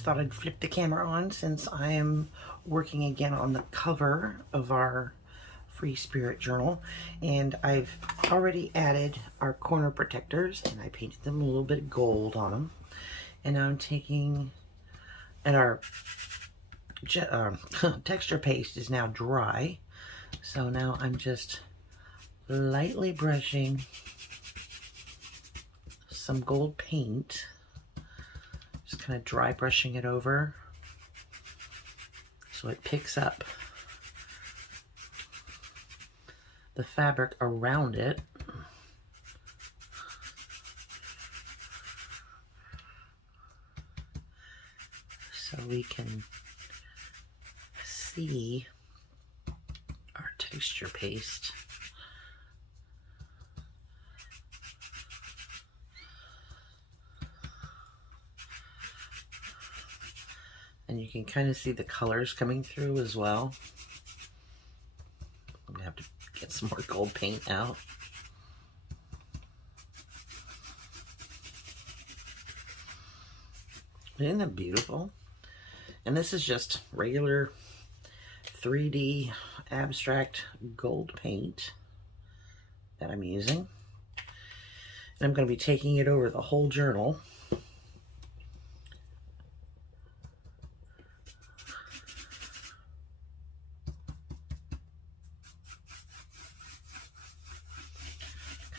just thought I'd flip the camera on since I am working again on the cover of our Free Spirit journal, and I've already added our corner protectors and I painted them a little bit of gold on them, and now I'm taking, and our texture paste is now dry, so now I'm just lightly brushing some gold paint, just kind of dry brushing it over so it picks up the fabric around it. So we can see our texture paste. And you can kind of see the colors coming through as well. I'm gonna have to get some more gold paint out. Isn't that beautiful? And this is just regular 3D abstract gold paint that I'm using. And I'm going to be taking it over the whole journal.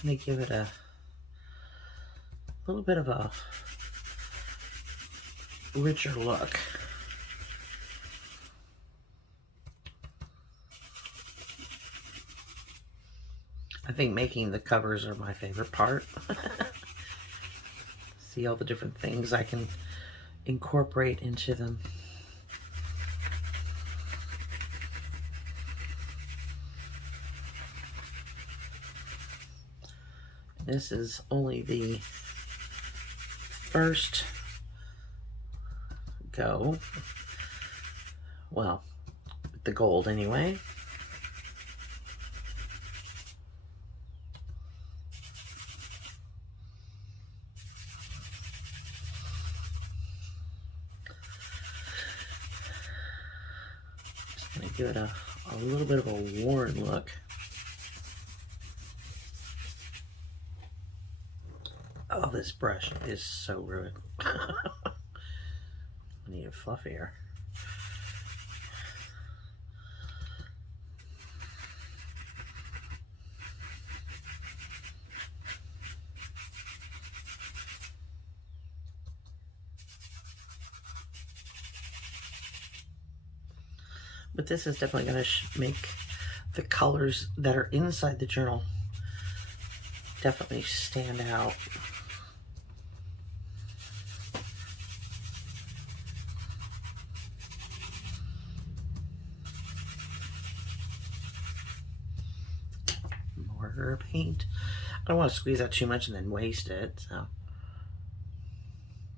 Kind of give it a little bit of a richer look. I think making the covers are my favorite part. See all the different things I can incorporate into them. This is only the first go. Well, the gold anyway. Just gonna give it a little bit of a worn look. Oh, this brush is so ruined. I need it fluffier. But this is definitely going to make the colors that are inside the journal definitely stand out. More paint. I don't want to squeeze out too much and then waste it, so.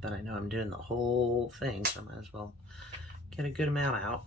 But I know I'm doing the whole thing, so I might as well get a good amount out.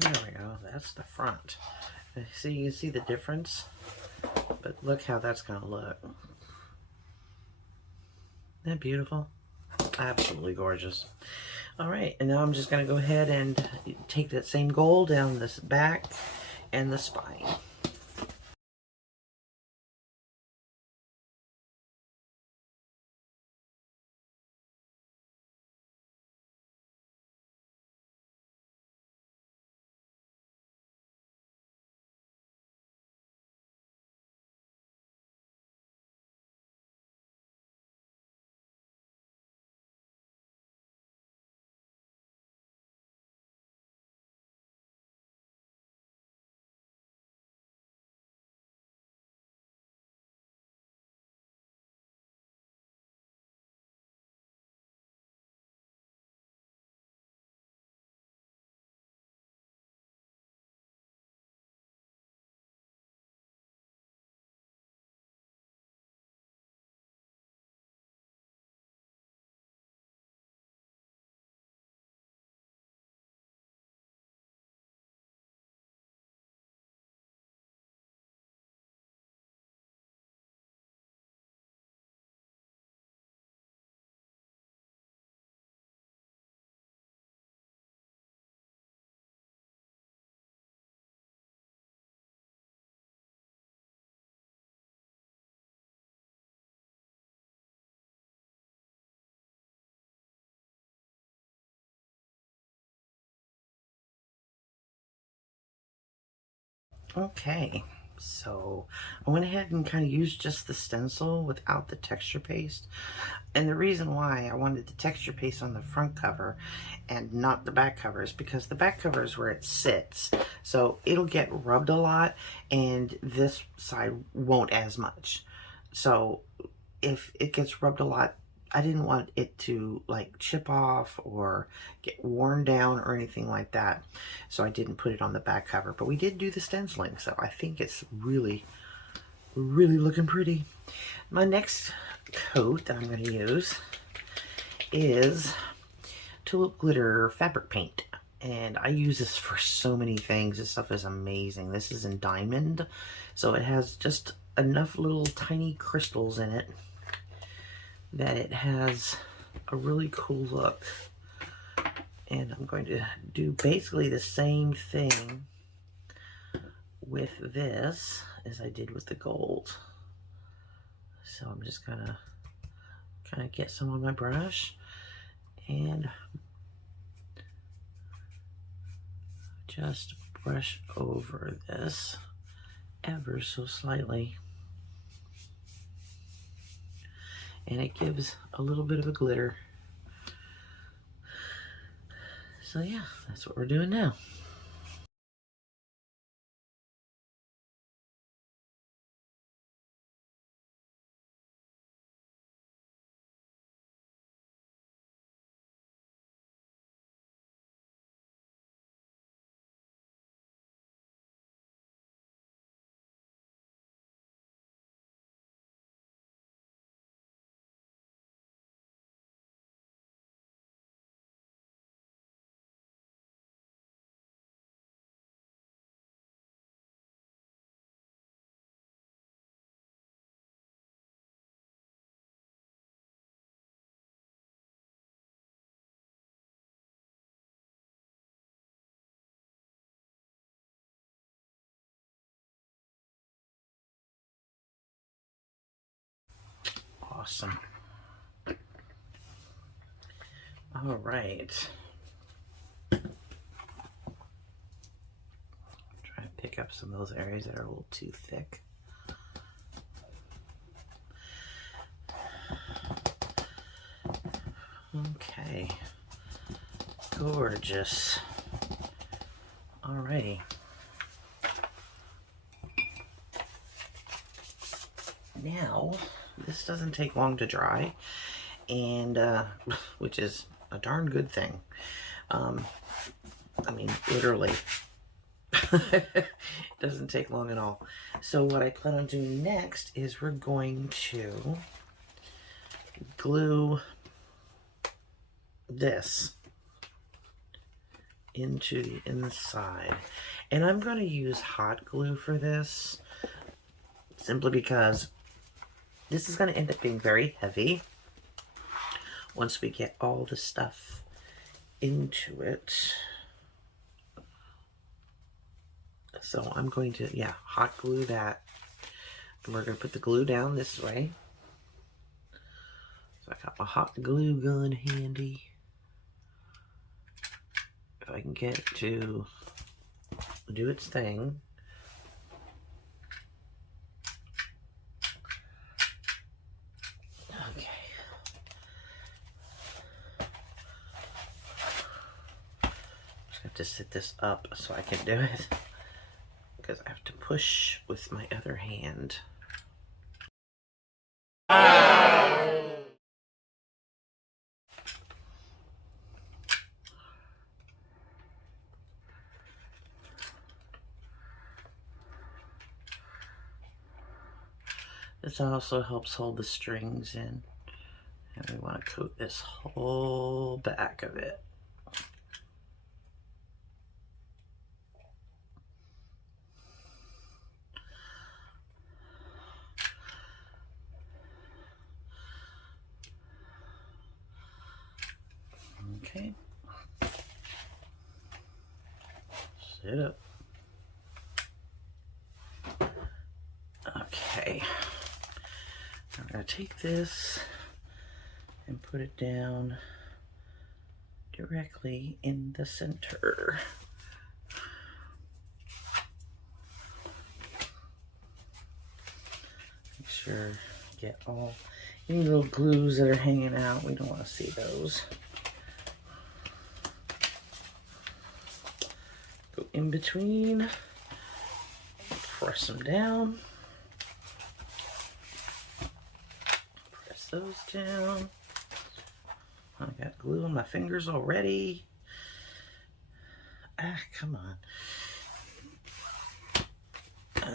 There we go, that's the front. See, you can see the difference, but look how that's gonna look. Isn't that beautiful? Absolutely gorgeous. All right, and now I'm just gonna go ahead and take that same gold down this back and the spine. Okay, so I went ahead and kind of used just the stencil without the texture paste. And the reason why I wanted the texture paste on the front cover and not the back cover is because the back cover is where it sits. So it'll get rubbed a lot and this side won't as much. So if it gets rubbed a lot, I didn't want it to like chip off or get worn down or anything like that. So I didn't put it on the back cover, but we did do the stenciling. So I think it's really, really looking pretty. My next coat that I'm going to use is Tulip Glitter Fabric Paint. And I use this for so many things. This stuff is amazing. This is in diamond. So it has just enough little tiny crystals in it that it has a really cool look. And I'm going to do basically the same thing with this as I did with the gold. So I'm just gonna kind of get some on my brush and just brush over this ever so slightly. And it gives a little bit of a glitter. So yeah, that's what we're doing now. Awesome. All right. Try to pick up some of those areas that are a little too thick. Okay. Gorgeous. Alrighty. Now, this doesn't take long to dry, and which is a darn good thing. I mean, literally. It doesn't take long at all. So what I plan on doing next is we're going to glue this into the inside. And I'm going to use hot glue for this, simply because this is going to end up being very heavy once we get all the stuff into it. So I'm going to, yeah, hot glue that. And we're going to put the glue down this way. So I got my hot glue gun handy. If I can get it to do its thing. Okay. Just have to sit this up so I can do it, because I have to push with my other hand. This also helps hold the strings in. And we want to coat this whole back of it. Okay. Sit up. Okay. I'm going to take this and put it down directly in the center. sure get all any little glues that are hanging out. We don't want to see those. Go in between, press them down, press those down. I got glue on my fingers already. Ah, come on.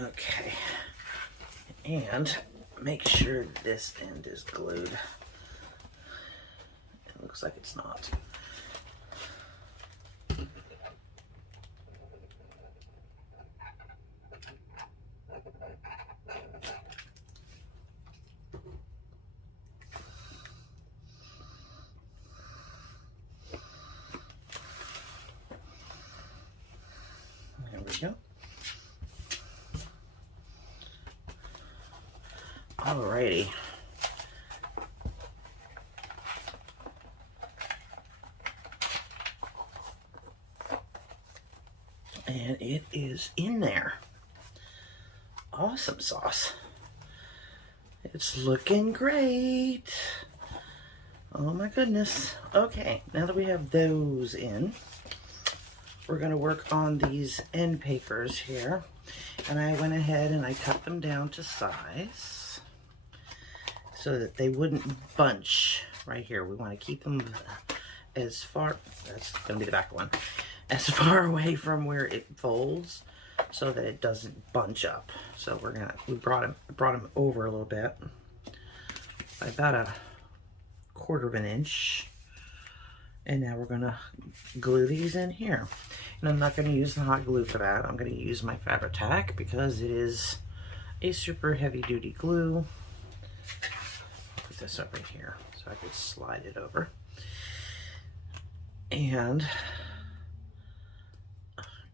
Okay, and make sure this end is glued. It looks like it's not. There we go. Alrighty. And it is in there. Awesome sauce. It's looking great. Oh my goodness. Okay, now that we have those in, we're going to work on these end papers here. And I went ahead and I cut them down to size so that they wouldn't bunch right here. We want to keep them as far, that's going to be the back one, as far away from where it folds so that it doesn't bunch up. So we brought them over a little bit, by about a 1/4 inch. And now we're gonna glue these in here. And I'm not gonna use the hot glue for that. I'm gonna use my Fabri-Tac because it is a super heavy duty glue. Put this over here so I could slide it over. And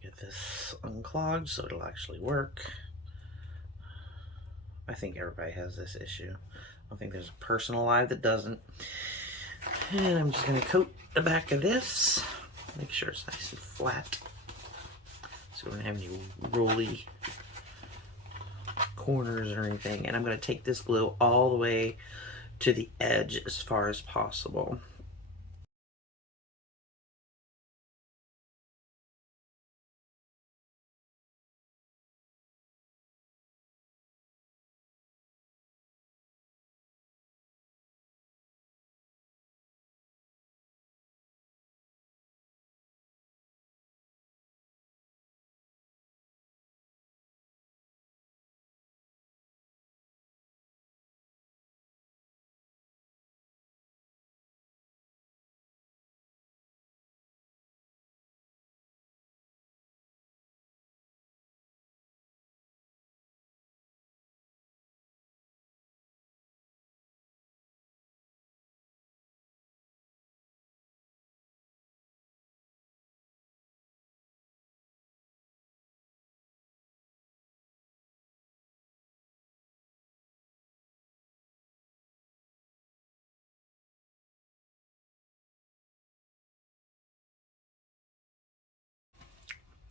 get this unclogged so it'll actually work. I think everybody has this issue. I don't think there's a person alive that doesn't. And I'm just going to coat the back of this. Make sure it's nice and flat. So we don't have any rolly corners or anything. And I'm going to take this glue all the way to the edge as far as possible.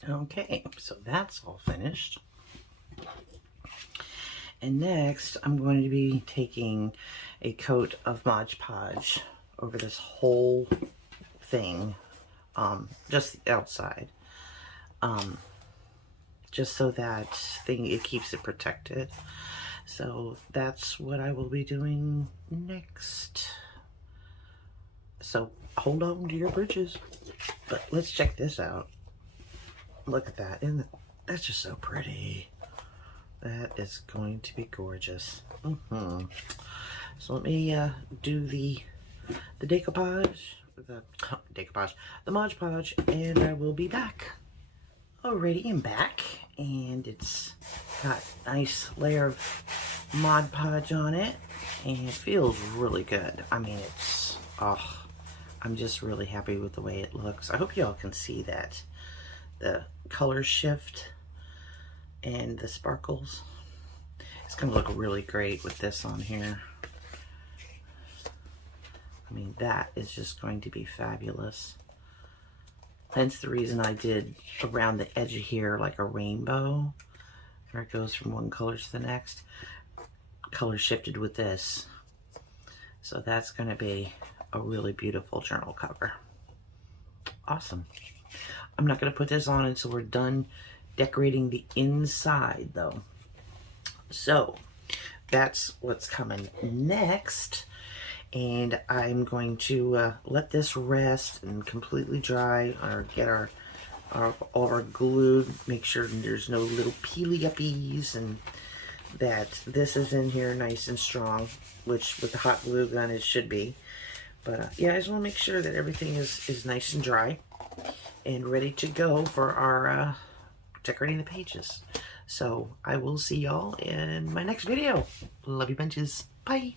Okay, so that's all finished. And next, I'm going to be taking a coat of Mod Podge over this whole thing, just the outside, just so that it keeps it protected. So that's what I will be doing next. So hold on to your britches. But let's check this out. Look at that. Isn't that's just so pretty. That is going to be gorgeous. So let me do the decoupage, the Mod Podge, and I will be back. Alrighty, I'm back, and it's got a nice layer of Mod Podge on it, and it feels really good. I mean, it's, I'm just really happy with the way it looks. I hope y'all can see that. The color shift and the sparkles. It's gonna look really great with this on here. I mean, that is just going to be fabulous. Hence the reason I did around the edge of here like a rainbow, where it goes from one color to the next. color shifted with this. So that's going to be a really beautiful journal cover. Awesome. I'm not going to put this on until we're done decorating the inside though. So that's what's coming next. And I'm going to let this rest and completely dry, or get all of our glue, make sure there's no little peely uppies, and that this is in here nice and strong, which with the hot glue gun it should be. But yeah, I just want to make sure that everything is nice and dry and ready to go for our decorating the pages. So I will see y'all in my next video. Love you bunches. Bye.